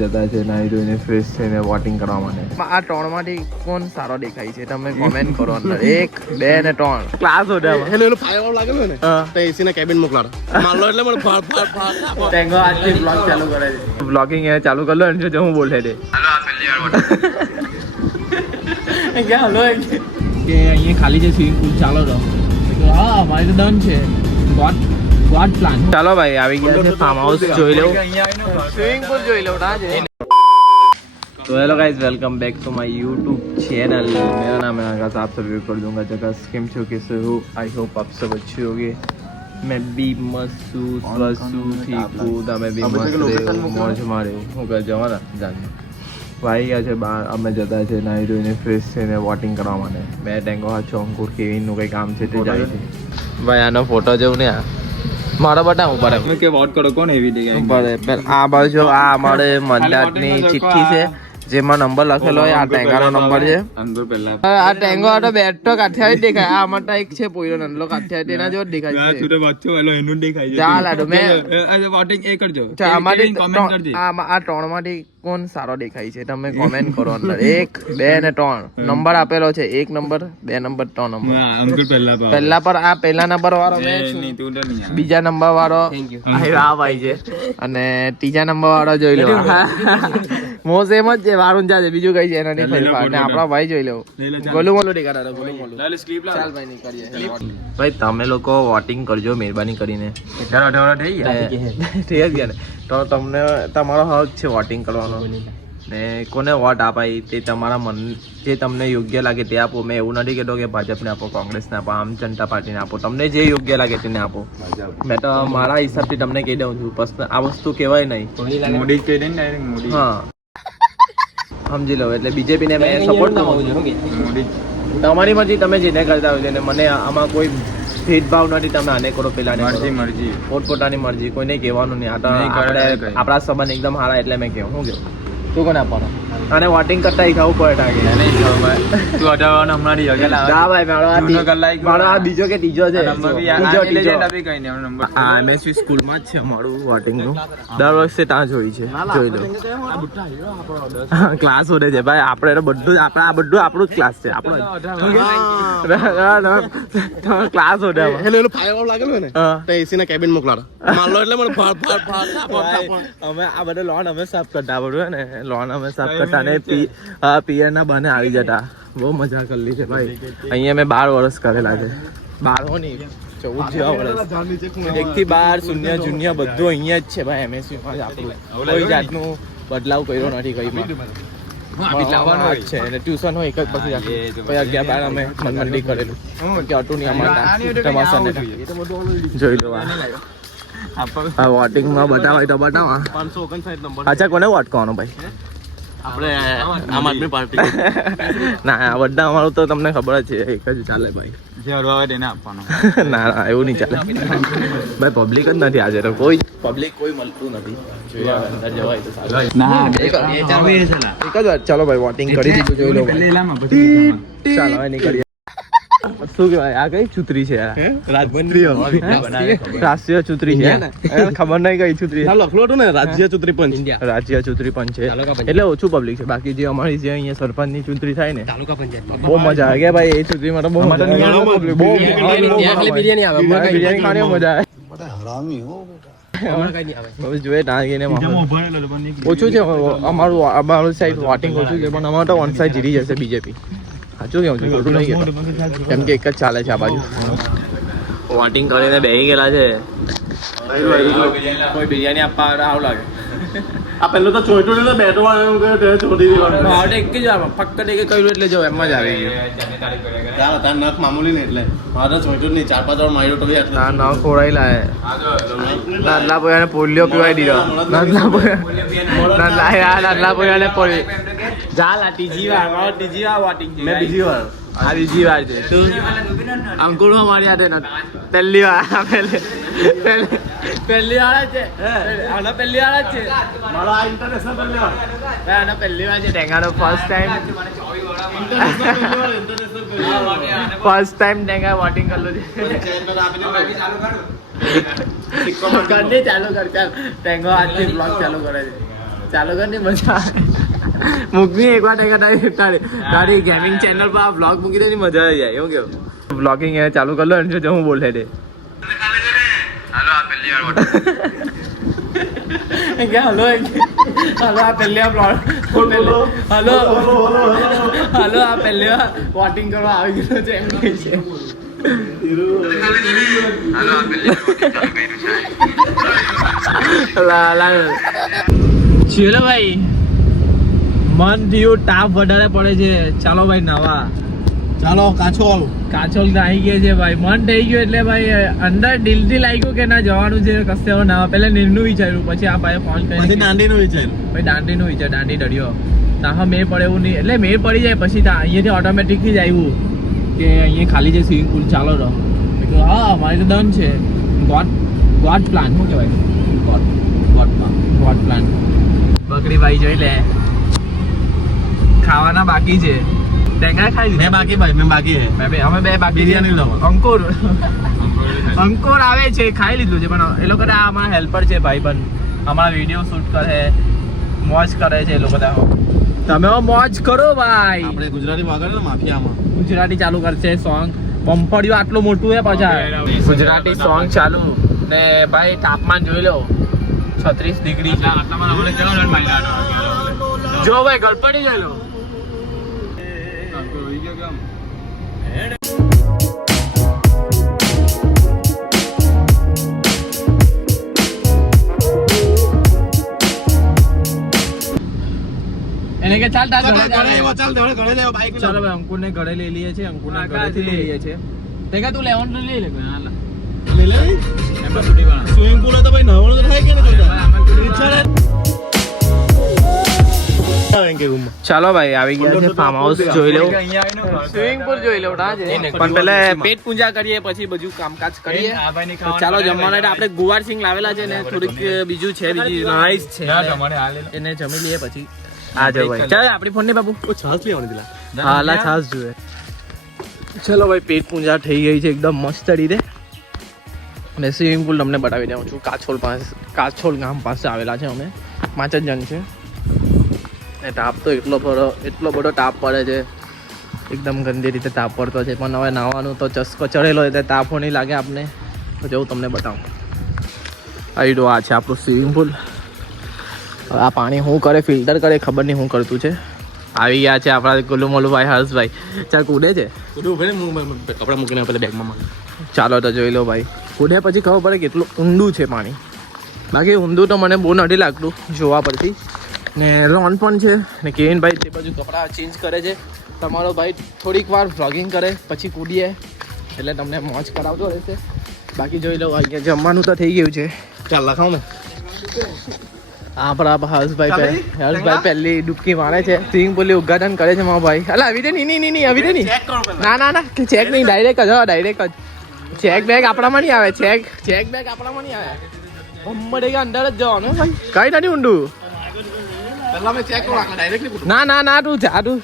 જતા છે નાઈ ધોઈને ફ્રેશ થઈને વોટિંગ કરવા માટે. આ ત્રણમાંથી કોણ સારો દેખાય છે તમે કોમેન્ટ કરો અંદર. 1 2 ને 3 ક્લાસ ઓડામાં એટલે એનો ફાયર લાગેલો ને તો એસી ના કેબિન મોકલાડો મારલો એટલે મને ફાડ ટેંગો આજથી બ્લોગ ચાલુ કરે છે. બ્લોગિંગ એ ચાલુ કરલો ને જો હું બોલે દે. હાલો આ પહેલી વાર વોટિંગ કે હાલો કે અહીંયા ખાલી છે સ્વિમિંગ પૂલ ચાલો તો હા મારી તો ડન છે ગોડ પ્લાન. ચાલો ભાઈ આવી ગયા છે ફાર્મ હાઉસ જોઈ લો સ્વિમિંગ પૂલ જોઈ લો ના છે. तो hello guys welcome back to my YouTube channel. मेरा नाम है आकाश. आप सब कर दूंगा जगह केम छो कैसे हो. आई होप आप सब अच्छे होंगे. मैं भी मस्त हूँ स्वस्थ हूँ ठीक हूँ. તમે બી મસ્ત રહો મોજ મારે હું કર જવાના જાન ભાઈ ગયા છે બહાર. અમે જતા છે નાઈ ધોઈને ફ્રેશ થઈને વોટિંગ કરવા માટે. મેં ટેંગો હાચો અંકુર કેવિનનું કંઈ કામ છે તે જાય છે. ભાઈ આનો ફોટો જેવું ને આ મારો બટાવું પડે કે વોટ કરો કોણ એવી દે પડે. આ બાજુ આ અમારે મતદારની ચિઠ્ઠી છે જેમાં નંબર લખેલો હોય. આ ટેંગાનો નંબર છે. આ ટેંગો આટો બેઠો કાઠિયાવાડી દેખાય. આ અમારતા એક છે પોઈરો નંદલો કાઠિયાવાડી એના જેવો જ દેખાય છે. છોટો બચ્ચો એલો એનું દેખાય છે. ચાલ આડો મેં વોટિંગ એ કરજો. અમારી કમેન્ટ કરજો. આ ત્રણમાંથી કોણ સારો દેખાય છે તમે કોમેન્ટ કરો અંદર. 1 2 ને 3 નંબર આપેલો છે. 1 નંબર 2 નંબર 3 નંબર. અંકુર પહેલા પર આ પહેલા નંબર વાળો મેં છું. બીજા નંબર વાળો આ ભાઈ છે અને ત્રીજા નંબર વાળો જોઈ લો મો સેમ જ છે. વારું જાજે બીજું કઈ છે એના નહીં ફેરફાર. અને આપણા ભાઈ જોઈ લો ગોલું મોલું દેખાડા ગોલું મોલું. ચાલ ભાઈ નીકળીએ. ભાઈ તમે લોકો વોટિંગ કરજો મહેરબાની કરીને. 18 થઈ થઈ જ ગયા ને તો તમને તમારો હક છે વોટિંગ કરવાનો. ને કોને વોટ અપાય તે તમારા મન જે તમને યોગ્ય લાગે તે આપો. મેં એવું નથી કહેતો કે ભાજપને આપો કોંગ્રેસને આપો આમ જનતા પાર્ટીને આપો. તમને જે યોગ્ય લાગે તેને આપો. મેં તો મારા હિસાબથી તમને કહી દઉં છું પર્સનલ આ વસ્તુ કહેવાય નહીં. મોદી કહી દે ને ડાયરેક્ટ મોદી. હા સમજી લો. એટલે બીજેપીને મેં સપોર્ટ કરું છું. મોદી તમારી મરજી તમે જેને કરતા હોય તેને. મને આમાં કોઈ ભેદભાવ નથી. તમે આને કરો પેલા મરજી પોતપોતાની મરજી કોઈને કહેવાનું નહીં. આ તો આપણા સંબંધ એકદમ સારા એટલે મેં કહું શું કહું તું કોને આપવાનો. અને વોટિંગ કરતા ખાવું પડે તું 18 હમણાં ના ભાઈ મારો આ બીજો કે ત્રીજો છે. MSV સ્કૂલમાં જ છે અમારું વોટિંગનું. દર વર્ષે ત્યાં જોઈ છે જોઈ લો. ક્લાસ ઓડે છે ભાઈ. આપણે બધું આ બધું આપણું જ ક્લાસ છે આપણો ક્લાસ ઓડે. એટલે એનો ફાયર લાગેલો ને તો એસી ના કેબિન મોકલાડો મારલો એટલે મને ફાડ અમે આ બધું લોન અમે સાફ કરતા બધું ને લોન અમે સાફ કરતા ને પિયર ના બને આવી જતા. બહુ મજા કરેલી છે ભાઈ. અહીંયા મેં 12 વર્ષ કરેલા છે. 12 નહીં 14 જેવા વર્ષ. 1 થી 12 શૂન્ય જુનિયર બધું અહીંયા જ છે ભાઈ. MSV માં જ આપણું કોઈ જાતનું બદલાવ કર્યો નથી કઈ છે. અને ટ્યુશન હોય એક જ પછી 11 12 અમે મનમંડી કરેલું કે અટું નહીં અમારા જોઈ લો. આ વોટિંગમાં બતાવાય તો બતાવા. 559 નંબર. અચ્છા કોને વોટ કરવાનો ભાઈ. આપણે આમ આદમી પાર્ટી. ના આ બધા અમારું તો તમને ખબર જ છે એક જ ચાલે ભાઈ. જે હરવા આવે તેને આપવાનો. ના ના એવું નહીં ચાલે ભાઈ. પબ્લિક જ નથી આજે તો કોઈ પબ્લિક કોઈ મળતું નથી. અંદર જવાય તો સારું. એક જ વાત. ચાલો ભાઈ વોટિંગ કરી દીધું જોઈ લો. ચાલો હવે નીકળીએ. શું કહેવાય આ કઈ ચૂતરી છે રાષ્ટ્રીય ચૂંટણી છે ને ખબર નહીં કઈ ચૂંટણી લખલો હતું ને રાજ્ય ચૂંટણી પંચ. રાજ્ય ચૂંટણી પંચ છે એટલે ઓછું પબ્લિક છે. બાકી જે અમારી જે અહીંયા સરપંચ ની ચૂંટણી થાય ને બહુ મજા આવે ભાઈ. એ ચૂંટણીમાં તો બહુ બિરયાની ખાવાની મજા આવે. જોઈએ ઓછું છે અમારું સાઈડ વોટિંગ ઓછું છે પણ અમારે તો વન સાઈડ જીતી જશે બીજેપી. સાચું કેવું છું ખોટું નહીં કહેતો કેમ કે એક જ ચાલે છે આ બાજુ. વોટિંગ કરીને બેસી ગયેલા છે. કોઈ બિરયાની આપવા આવું લાગે. આ પેલો તો ચોઈટું ને બેઠો છોડી દીધો. એક જ ફક્ત એક કહ્યું એટલે જો એમ જ આવી ગયું. તાર નખ મામૂલી ને એટલે મારે ચોઈટું નહીં 4-5 વાર માર્યો તો ના ન ખોડાયેલા હે. નાના પોયાને પોલિયો પીવાઈ દીધો. નાના પોયાને પોલિયો જા ત્રીજી વાર વોટિંગ મેં બીજી વાર આ બીજી વાર છે. તું અંકુરમાં મારી હાથે પહેલી વાર પહેલી વાર છે. પહેલી વાર જ છે મારો આ ઇન્ટરનેશનલ પહેલી વાર. આનો પહેલી વાર છે ટેંગાનો ફર્સ્ટ ટાઈમ ટેંગા વોટિંગ કરેલું છે. ચાલુ કર ચાલ ટેંગો આજથી બ્લોગ ચાલુ કરે છે. ચાલુ કર ને મજા મૂકની એક વાર તારી ગેમિંગ ચેનલ પર આ વ્લોગ મૂકી દે મજા આવી જાય એવું કેવું વ્લોગિંગ એ ચાલુ કર લો અને જો હું બોલે દે હાલો આ પહેલી વાર હાલો આ પહેલી વાર હાલો આ પહેલી વાર વોટિંગ કરવા આવી ગયો છે એમ કહે છે ચલો ભાઈ મન થયું તાપ વધારે પડે છે ચાલો ભાઈ નવા ચાલો કાચોલ નાહી ગયા છે ભાઈ મન થઈ ગયું એટલે ભાઈ અંદર દિલથી લાગ્યું કે ના જવાનું છે કશે હવે નવા પહેલા નીરનું વિચાર્યું પછી આ ભાઈ ફોન કરી દાંડીનું વિચાર્યું ભાઈ દાંડીનું વિચાર દાંડી ડળ્યો તાહ મેં પડે એવું નહીં એટલે મેં પડી જાય પછી અહીંયાથી ઓટોમેટિકલી જ આવ્યું કે અહીંયા ખાલી છે સ્વિમિંગ પુલ ચાલો રહો હા અમારી તો ડન છે ગોડ પ્લાન શું કહેવાય ગોડ પ્લાન બકરી ભાઈ જોઈ લે ખાવાના બાકી છે ટેંગા ખાઈ મેં બાકી ભાઈ મેં બાકી હે અમે બે બાકી બિરયાની લો અંકુર આવે છે ખાઈ લીધું છે પણ એ લોકો આ અમારા હેલ્પર છે ભાઈ પણ અમારા વિડીયો શૂટ કરે મોજ કરે છે એ લોકો તમે મોજ કરો ભાઈ આપણે ગુજરાતી વાગડે ને માફિયામાં ગુજરાતી ચાલુ કરશે સોંગ બમ્પડિયું આટલું મોટું હે પાછા ગુજરાતી સોંગ ચાલુ ને ભાઈ તાપમાન જોઈ લો 36 ડિગ્રી છે જો ભાઈ ગળપડી ગયેલો એને કે ચાલ ચાલો ભાઈ અંકુરને ઘરે લઈ લઈએ છીએ અંકુરને ઘરેથી લઈ લઈએ છીએ તે કે તું લેવાનું લઈ લે એમાં ફૂટી વાળા સ્વિમિંગ પુલ તો ભાઈ નહાવાનું તો થાય કે નહીં ચાલો ભાઈ આવી ગયા છે ફાર્મ હાઉસ જોઈ લો સ્વિમિંગ પુલ જોઈ લો પણ પહેલા પેટ પૂજા કરીએ પછી બધું કામકાજ કરીએ ચાલો જમવાનું એટલે આપણે ગુવાર સિંગ લાવેલા છે ને થોડીક બીજું છે બીજી નાઈસ છે એને જમી લઈએ પછી આ જાવ ભાઈ ચાલ આપણી ફોન ને બાબુ છાસ લેવાની દિલા હાલા છાસ જોઈએ ચલો ભાઈ પેટ પૂજા થઈ ગઈ છે એકદમ મસ્ત રીતે અને સ્વિમિંગ પુલ તમને બતાવી દઉં છું કાછોલ ગામ પાસે આવેલા છે અમે 5 જ જણ છે ને તાપ તો એટલો બધો તાપ પડે છે એકદમ ગંદી રીતે તાપ પડતો છે પણ હવે નાહવાનું તો ચસ્કો ચડેલો એટલે તાપો નહીં લાગે આપને તો જવું તમને બતાવું આ છે આપણું સ્વિમિંગ પુલ આ પાણી શું કરે ફિલ્ટર કરે ખબર નહીં શું કરતું છે આવી ગયા છે આપણા ગોલુ મોલુ ભાઈ હર્ષભાઈ ચાલ કૂદે છે કપડા મૂકીને પેલા બેગમાં ચાલો તો જોઈ લો ભાઈ કૂદે પછી ખબર પડે કેટલું ઊંડું છે પાણી બાકી ઊંડું તો મને બહુ નથી લાગતું જોવા પરથી ને લોન પણ છે ને કેવિનભાઈ તે બાજુ કપડાં ચેન્જ કરે છે તમારો ભાઈ થોડીક વાર વ્લોગિંગ કરે પછી કૂદીએ એટલે તમને મોજ કરાવતો રહેશે બાકી જોઈ લો અહીંયા જમવાનું તો થઈ ગયું છે ચાલ લખાવ ને આપણા હર્ષભાઈ પહેલી ડૂબકી મારે છે સ્વિમિંગ પુલ ઉદ્ઘાટન કરે છે મારો ભાઈ અલા આવી દે નહીં આવી દે નહીં ના ચેક નહીં ડાયરેક્ટ જ ચેક બેગ આપણામાં નહીં આવે ચેક બેગ આપણામાં નહીં આવે અંદર જ જવાનું ભાઈ કઈ નથી ઊંડું પહેલા મેં ચેક કરો ડાયરેક્ટલી ના તું જા તું